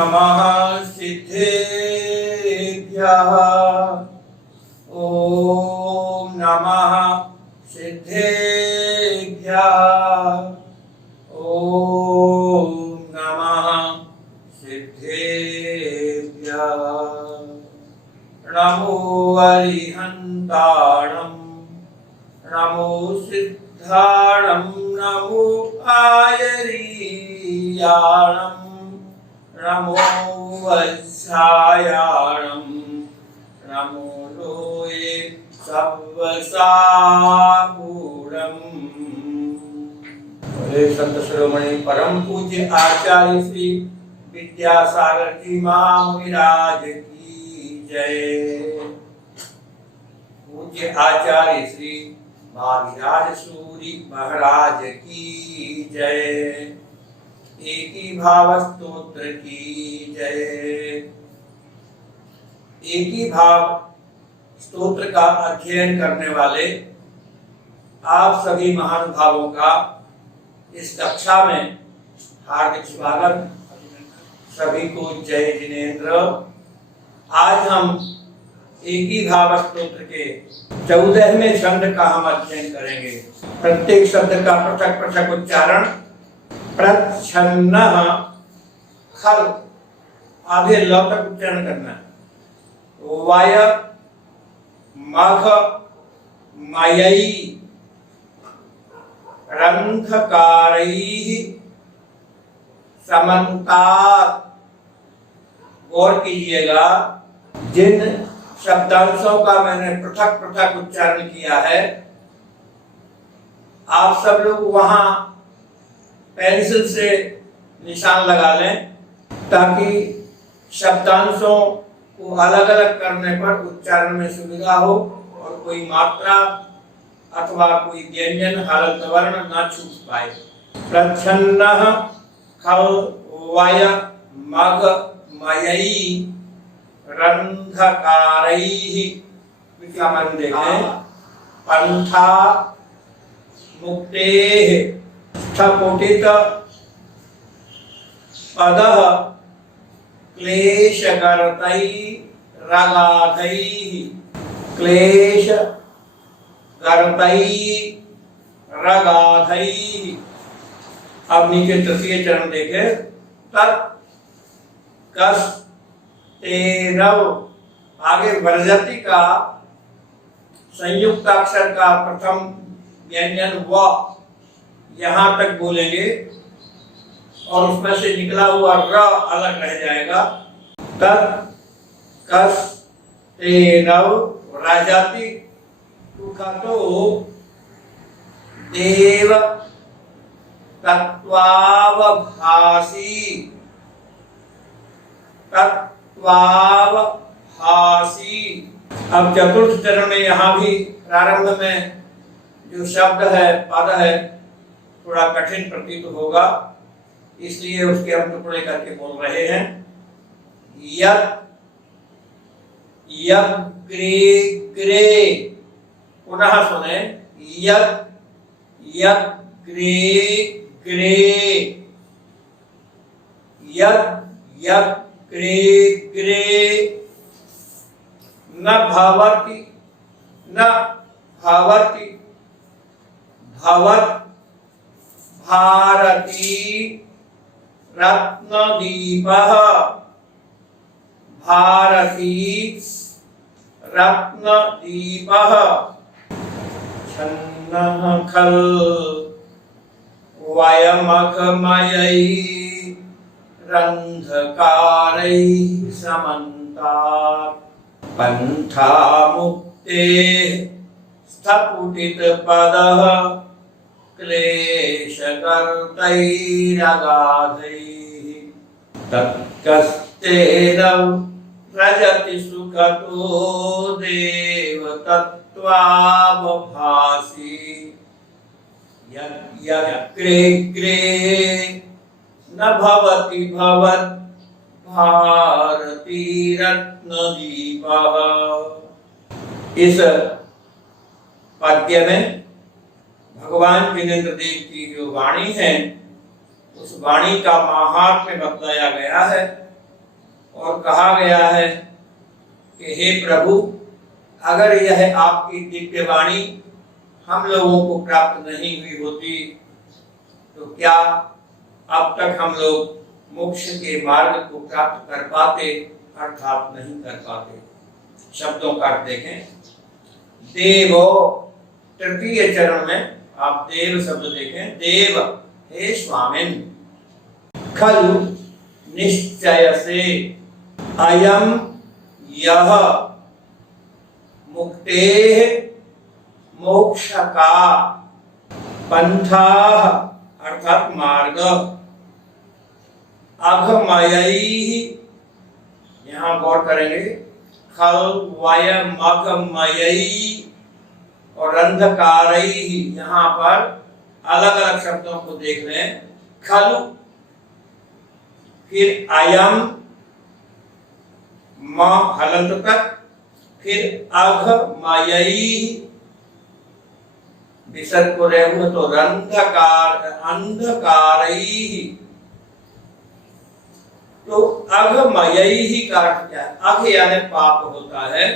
नमः सिद्धेभ्यः। ओम नमः सिद्धेभ्यः। ओम नमः सिद्धेभ्यः। नमो अरिहन्ताणं नमो सिद्धाणं नमो आयरीयाणं नमो वत्सायाणं नमो लोये सव्वसागुणम्। संत शिरोमणि परम पूज्य आचार्य श्री विद्यासागर जी महामुनिराज की जय। पूज्य आचार्य श्री भागीराज सूरी महाराज की जय। एकी भाव स्तोत्र की जय। एकी भाव स्तोत्र का अध्ययन करने वाले आप सभी महानुभावों का इस कक्षा में हार्दिक स्वागत। सभी को जय जिनेन्द्र। आज हम एकी भाव स्तोत्र के 14वें छंद का हम अध्ययन करेंगे। प्रत्येक शब्द का पृथक पृथक उच्चारण। प्रच्छन्नः खल आधे ल तक उच्चारण करना है। वाय मघ मयई रंधकारैः समन्तात्। गौर कीजिएगा, जिन शब्दांशों का मैंने पृथक पृथक उच्चारण किया है, आप सब लोग वहां पेंसिल से निशान लगा लें ताकि शब्दांशों को अलग अलग करने पर उच्चारण में सुविधा हो और कोई मात्रा अथवा कोई व्यंजन हलंत वर्ण न छूट पाए। प्रच्छन्नः खल वाय मघ मयई रंधकारैः। इसका मन देखें। पंथा मुक्तेः स्थपुटित पदः क्लेशगर्तैरगाधैः। क्लेशगर्तैरगाधैः। अब नीचे तृतीय चरण देखें। तत् कस तेरव। आगे वर्जति का संयुक्त अक्षर का प्रथम व्यंजन व यहां तक बोलेंगे और उसमें से निकला हुआ र अलग रह जाएगा। तत् कस तेरव राजाति तो देव तत्वावभासी। तत्वावभासी। अब चतुर्थ चरण में यहाँ भी प्रारंभ में जो शब्द है, पद है, थोड़ा कठिन प्रतीत होगा, इसलिए उसके हम टुकड़े करके बोल रहे हैं। यत् यग्रे ग्रे। पुनः सुने। यत् यग्रे ग्रे। यत् यग्रे ग्रे। न भवति न भवति भवत् भारती रत्नदीपः। भारती रत्नदीपः। छन्नः खल वयमघ मयई रंधकारैः समन्तात्। पंथा मुक्ते स्थपुटित पदः क्लेशगर्तैरगाधैः। तत्कस्तेन व्रजति सुखतो देव तत्त्वावभासी। यग्रे ग्रे न भवति भवत् भारती रत्नदीपः। इस पद्य में भगवान जिनेन्द्र देव की जो वाणी है, उस वाणी का महात्म्य बतलाया गया है। और कहा गया है कि हे प्रभु, अगर यह आपकी दिव्य वाणी हम लोगों को प्राप्त नहीं हुई होती तो क्या अब तक हम लोग मोक्ष के मार्ग को प्राप्त कर पाते, अर्थात नहीं कर पाते। शब्दों का अर्थ देखें। देवो, तृतीय चरण में आप देव शब्द देखें। देव, हे स्वामिन, खलु निश्चय से अयम यह मुक्तेः मोक्ष का पंथा अर्थात मार्ग, अघमयैः, यहाँ गौर करेंगे, खल वयम अघमयैः और अंधकारैः, यहाँ पर अलग अलग शब्दों को देख रहे हैं। खलु, फिर अयम, म हलंत तक, फिर अघमयैः, विसर्ग को रेहू तो अंधकार, अंधकारैः। तो अघमयैः का अर्थ क्या है? अघ यानी पाप होता है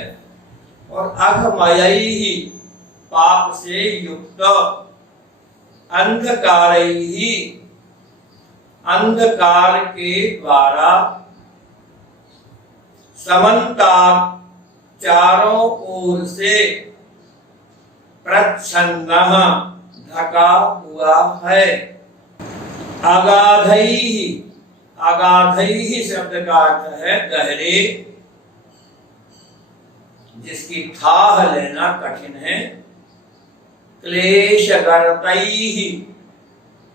और अघमयैः पाप से युक्त, अंधकारैः अंधकार के द्वारा, समन्तात् चारों ओर से, प्रच्छन्न ढका हुआ है। अगाधैः, अगाधैः शब्द का अर्थ है गहरे, जिसकी थाह लेना कठिन है। क्लेशगर्तैः,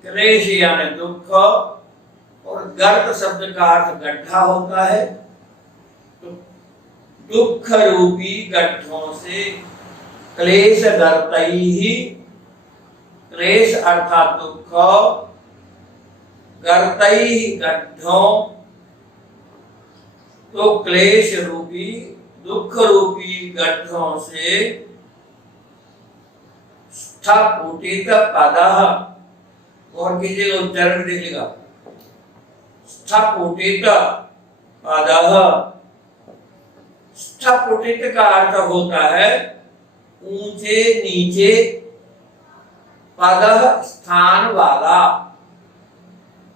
क्लेश यानी दुख और गर्त शब्द का अर्थ गड्ढा होता है। तो दुख रूपी गड्ढों से, क्लेश गर्तैः, क्लेश अर्थात दुख, गर्तैः गड्ढों, तो क्लेश रूपी दुख रूपी गड्ढों से स्फुटित पदः, और कीजिएगा उच्चारण देखिएगा, स्फुटित पदः। स्फुटित का अर्थ होता है ऊंचे नीचे, पदः स्थान वाला,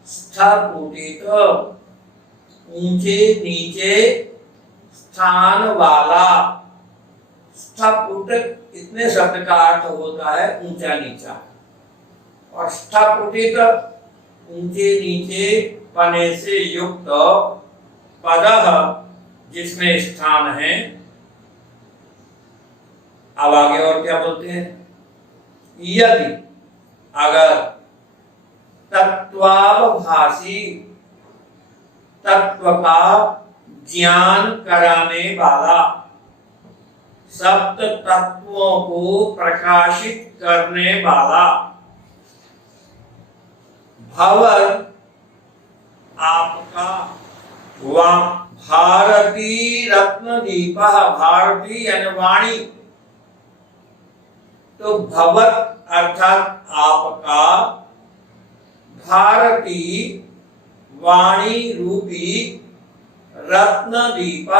स्फुटित ऊंचे नीचे स्थान वाला। स्फुट इतने शब्द का अर्थ होता है ऊंचा नीचा, और स्फुटित ऊंचे नीचे पने से युक्त, पदः जिसमें स्थान है। अब आगे और क्या बोलते हैं? यदि, अगर, तत्वावभासी, तत्व का ज्ञान कराने वाला, सप्त तत्वों को प्रकाशित करने वाला, भवर आपका, भारती रत्न दीप, भारती यानी वाणी, तो भवत अर्थात आपका, भारती वाणी रूपी, रत्न दीप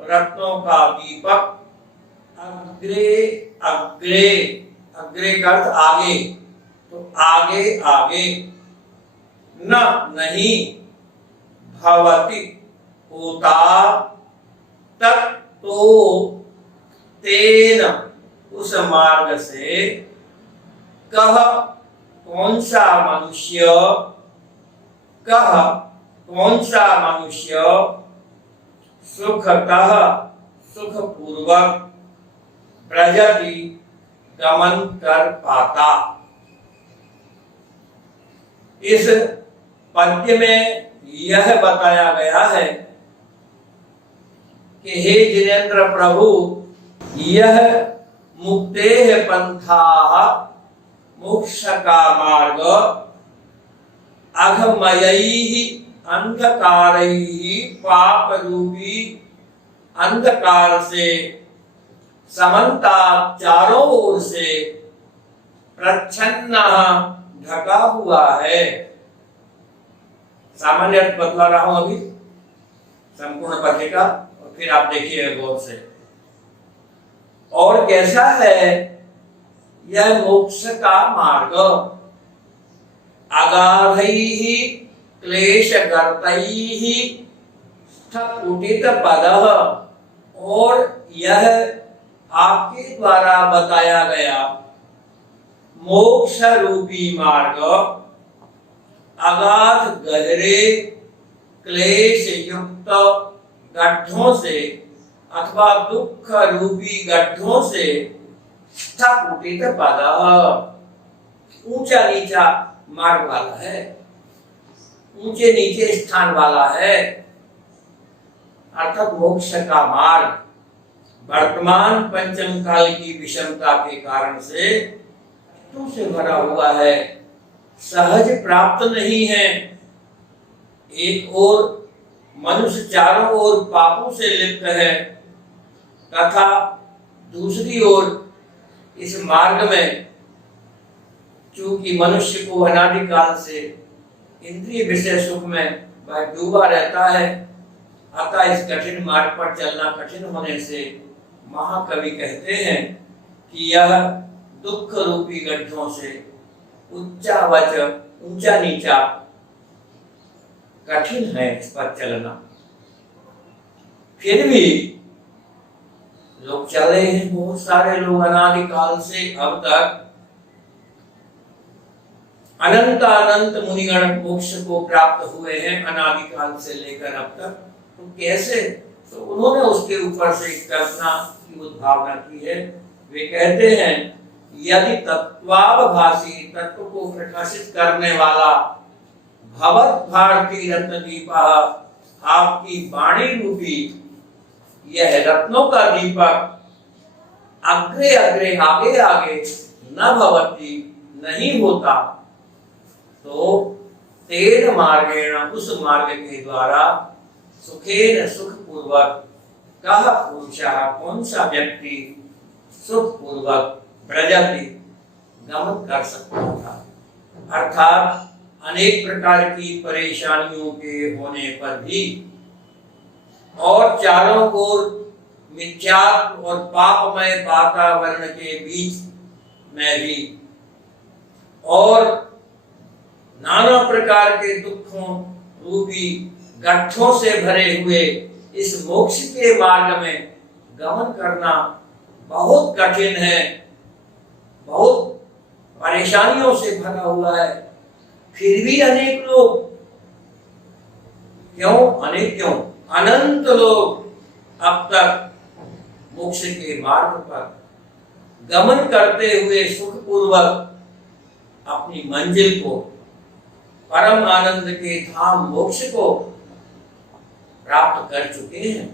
रत्नों का दीपक, अग्रे, अग्रे, अग्रे का अर्थ आगे, तो आगे आगे, न नहीं, भवति होता, तत् तो तेन उस मार्ग से, कह कौन सा मनुष्य, कह कौन सा मनुष्य, सुखतः सुख पूर्वक, प्रजति गमन कर पाता। इस पद्य में यह बताया गया है कि हे जिनेन्द्र प्रभु, यह मुक्तेः पंथाः, मोक्ष का मार्ग, अघमयैः अंधकारैः पाप रूपी अंधकार से, समन्ता चारों ओर से, प्रच्छन्न ढका हुआ है। सामान्य अर्थ बतला रहा हूं अभी। संपूर्ण पत्रिका, और फिर आप देखिएगा गौर से। और कैसा है यह मोक्ष का मार्ग? अगाधैहि क्लेशगर्तैहि स्थितकुटित पदः, और यह आपके द्वारा बताया गया मोक्ष रूपी मार्ग अगाध गहरे क्लेश युक्त गड्ढों से अथवा दुख रूपी गड्ढों से स्थितकुटित पदः, ऊंचा नीचा मार्ग वाला है, ऊंचे नीचे स्थान वाला है। अर्थात मोक्ष का मार्ग वर्तमान पंचम काल की विषमता के कारण से कष्टों से भरा हुआ है, सहज प्राप्त नहीं है। एक ओर मनुष्य चारों ओर पापों से लिप्त है, तथा दूसरी ओर इस मार्ग में चूंकि मनुष्य को अनादिकाल से इंद्रिय विषय सुख में वह डूबा रहता है, अतः इस कठिन मार्ग पर चलना कठिन होने से महाकवि कहते हैं कि यह दुख रूपी गड्ढों से ऊंचा वच ऊंचा नीचा कठिन है इस पर चलना। फिर भी लोग चले हैं, बहुत सारे लोग अनादिकाल से अब तक अनंत अनंत मुनिगण मोक्ष को प्राप्त हुए हैं अनादिकाल से लेकर अब तक। तो कैसे? तो उन्होंने उसके ऊपर से कल्पना की उद्भावना की है। वे कहते हैं यदि तत्वावभासी तत्व को प्रकाशित करने वाला भवत भारती रत्न दीपा, आपकी वाणी रूपी यह रत्नों का दीपक अग्रे अग्रे आगे आगे न भवती नहीं होता, तो तेन मार्गेण उस मार्ग के द्वारा सुखेन सुख पूर्वक कह पुरुषः कौन सा व्यक्ति सुख पूर्वक ब्रजति गमन कर सकता था। अर्थात अनेक प्रकार की परेशानियों के होने पर भी और चारों ओर मिथ्यात्व और पापमय वातावरण के बीच में भी और नाना प्रकार के दुखों रूपी गड्ढों से भरे हुए इस मोक्ष के मार्ग में गमन करना बहुत कठिन है, बहुत परेशानियों से भरा हुआ है। फिर भी अनेक लोग, क्यों अनंत लोग अब तक मोक्ष के मार्ग पर गमन करते हुए सुखपूर्वक अपनी मंजिल को, परम आनंद के धाम मोक्ष को प्राप्त कर चुके हैं।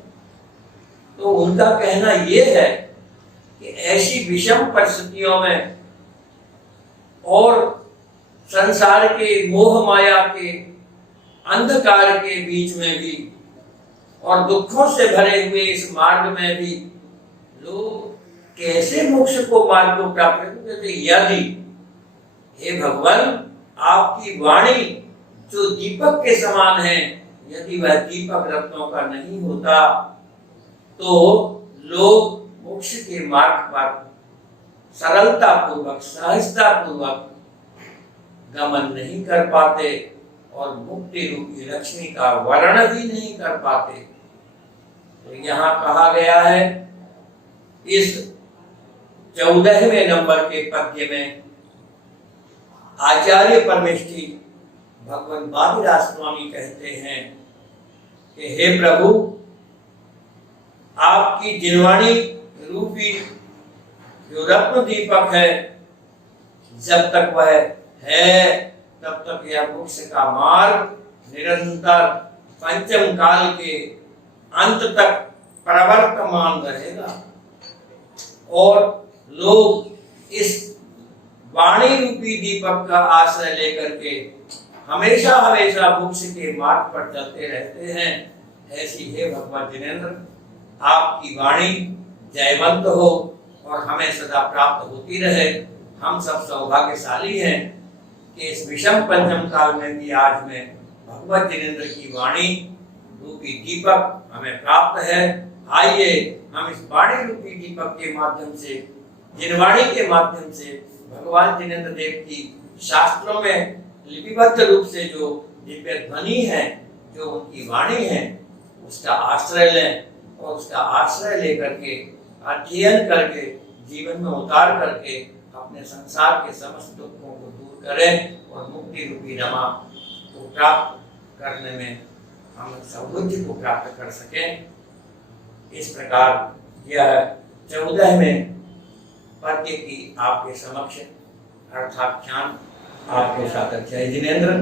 तो उनका कहना यह है कि ऐसी विषम परिस्थितियों में और संसार के मोह माया के अंधकार के बीच में भी और दुखों से भरे हुए इस मार्ग में भी लोग कैसे मोक्ष को मार्ग को प्राप्त करते? यदि हे भगवान आपकी वाणी जो दीपक के समान है, यदि वह दीपक रत्नों का नहीं होता तो लोग मोक्ष के मार्ग पर सरलता पूर्वक सहजता पूर्वक गमन नहीं कर पाते और मुक्ति रूपी लक्ष्मी का वर्ण भी नहीं कर पाते। तो यहाँ कहा गया है इस 14वें नंबर के पद्य में आचार्य परमेष्ठी भगवान बाबूराज स्वामी कहते हैं कि हे प्रभु, आपकी जिनवाणी रूपी जो रत्न दीपक है, जब तक वह है तब तक यह मोक्ष का मार्ग निरंतर पंचम काल के अंत तक प्रवर्तमान रहेगा और लोग इस वाणी रूपी दीपक का आश्रय लेकर के हमेशा हमेशा मोक्ष के मार्ग पर चलते रहते हैं। ऐसी हे भगवान जिनेंद्र, आपकी वाणी जयवंत हो और हमें सदा प्राप्त होती रहे। हम सब सौभाग्यशाली हैं कि इस विषम पंचम काल में भी आज मैं भगवत जिनेंद्र की वाणी रूपी दीपक हमें प्राप्त है। आइए हम इस वाणी रूपी दीपक के माध्यम से, जिनवाणी के माध्यम से भगवान जिनेंद्र देव की शास्त्रों में लिपिबद्ध रूप से जो दिव्य ध्वनि है, जो उनकी वाणी है, उसका आश्रय लें और उसका आश्रय लेकर के अध्ययन करके जीवन में उतार करके अपने संसार के समस्त दुखों को दूर करें और मुक्ति रूपी रमा को प्राप्त करने में हम सौभाग्य को प्राप्त कर सकें। इस प्रकार यह 14वें पद्य की आपके समक्ष अर्थाख्यान आपके साथ जय जिनेंद्र।